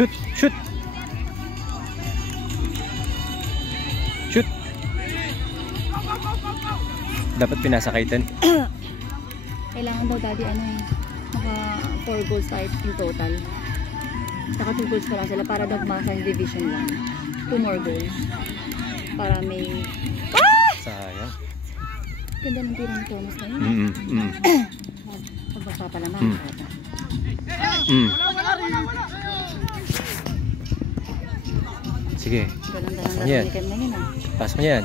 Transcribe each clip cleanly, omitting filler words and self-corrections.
Shoot! Shoot! Shoot! Dapat pinasakay din. Kailangan daw daddy ano eh, maka 4 goals tayo in total. Saka 2 goals pa lang sila para daw kumasa sa division 1. 2 more goals. Para may... Sayang. Ganda ng tira ni Thomas na yun. Pagpapalaman. Sige. Galang-galang lang ni Kem na yun ah. Pass mo yan.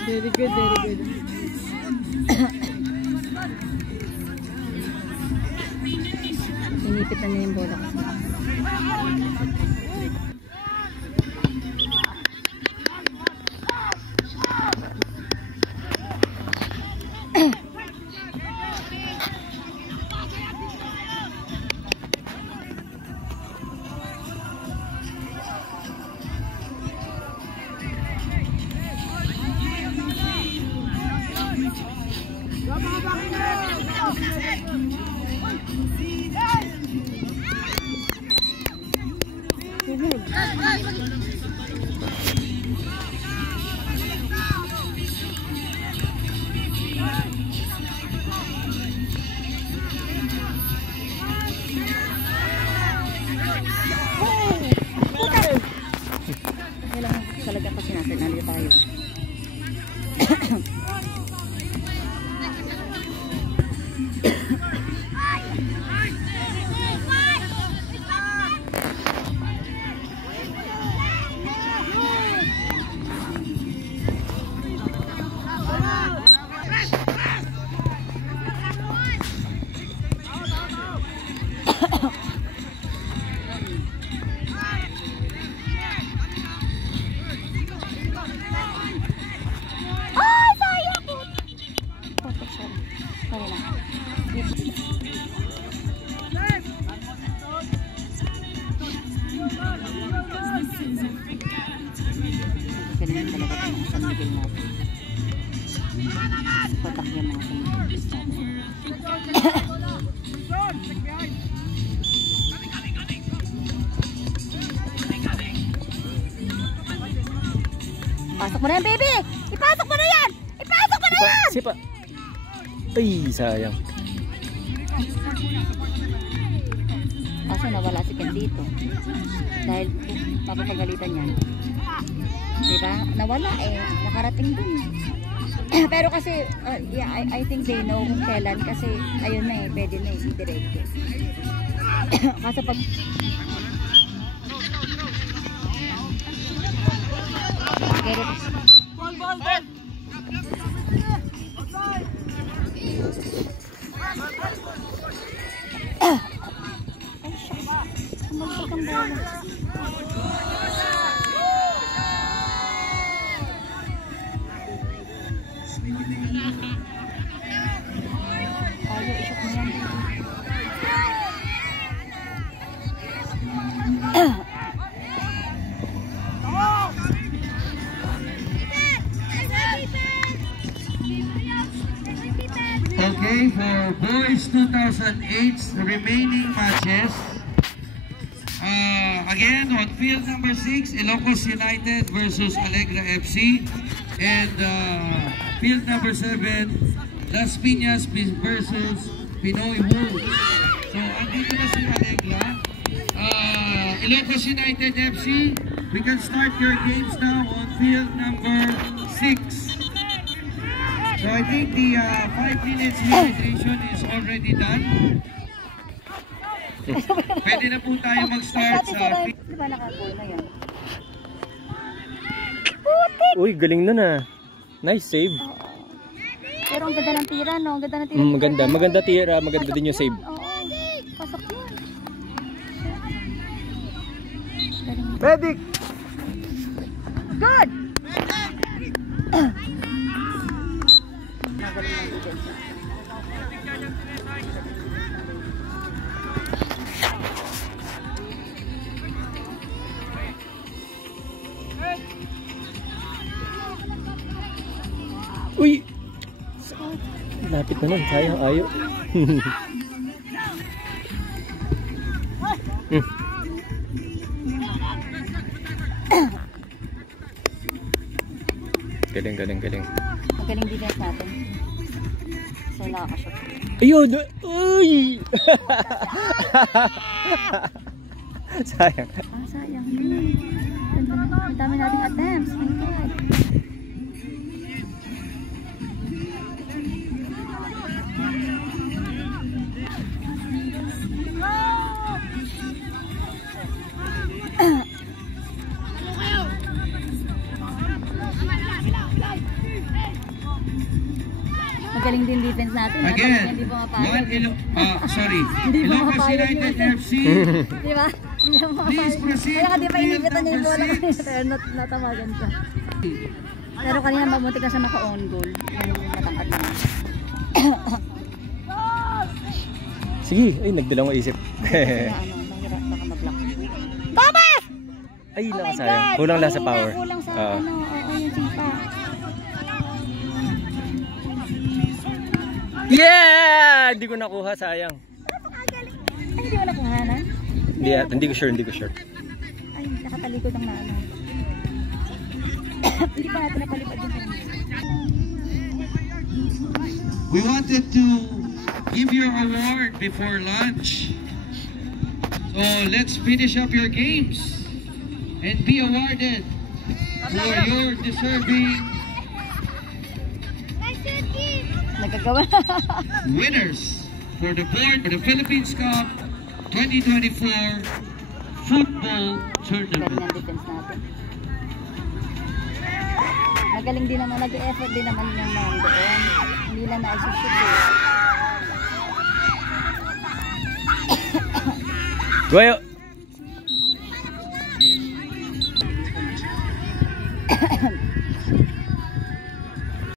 Very good, very good. Inipit na niya yung bola kasi. Kailangan talaga kasi nasa nalito tayo. Patak yung mga pasok mo na yan, baby! Ipasok mo na yan! Ipasok mo na yan! Sipa! Ay, sayang. Kaso nawala si Ken dito. Dahil mapapagalitan yan. Diba? Nawala eh. Nakarating dun. Pero kasi, yeah, I think they know kung kailan kasi ayun na eh, pwede na eh, i-direct. Kaso pag... Get it? Ball! Ay, shucks. Kumalsik ang bola. Ayaw, isok mo yan. Okay, for boys 2008's remaining matches. Again, on field number 6, Ilocos United versus Alegra FC. And field number 7, Las Piñas versus Pinoy Wolves. So, andito na si Alegra. Ilocos United FC, we can start your games now on field number 6. So I think the 5 minutes hydration is already done. Pwede na po tayo mag-start sa... Di ba naka-goal na yun? Uy, galing nun ah. Nice save. Pero ang ganda ng tira, no? Ang ganda ng tira. Maganda tira, maganda din yung save. Oo, pasok yun. Medic! Good! Ganun, sayang, ayo. Galing, galing, galing. Magaling defense natin. So, nakakashot. Ayun! Uy! Sayang. Ah, sayang. Ang dami nating attempts. My God. Magaling din defense natin. Again, hindi pumapayag. sorry. Hindi Ilocos pumapayag United yun. FC. Di ba? Hindi pumapayag. Please proceed Kaya di pa to inipitan niya yung bola number kanina. Pero natawagan siya. Pero kanina mabuti ka siya naka-on goal. Yung matangkad na. Sige, ay nagdalawang isip. Mahirap baka mag-block. Thomas! Ay, Oh my nakasayang. God! Kulang lang sa Kanina, power. kulang sa Oo. yung sipa. Yeah! Hindi ko nakuha, sayang. Napakagaling. Ay, hindi mo nakuhanan? Hindi ko sure, hindi ko sure. Ay, nakatalikod ang naano. Hindi pa natin napalipad yung We wanted to give your award before lunch. So let's finish up your games and be awarded for your deserving nagagawa. winners for the board for the Philippines Cup 2024 football Galing tournament. ang defense natin. Magaling din naman, nag-effort din naman yung mga doon. Hindi lang na-shoot eh. Guayo,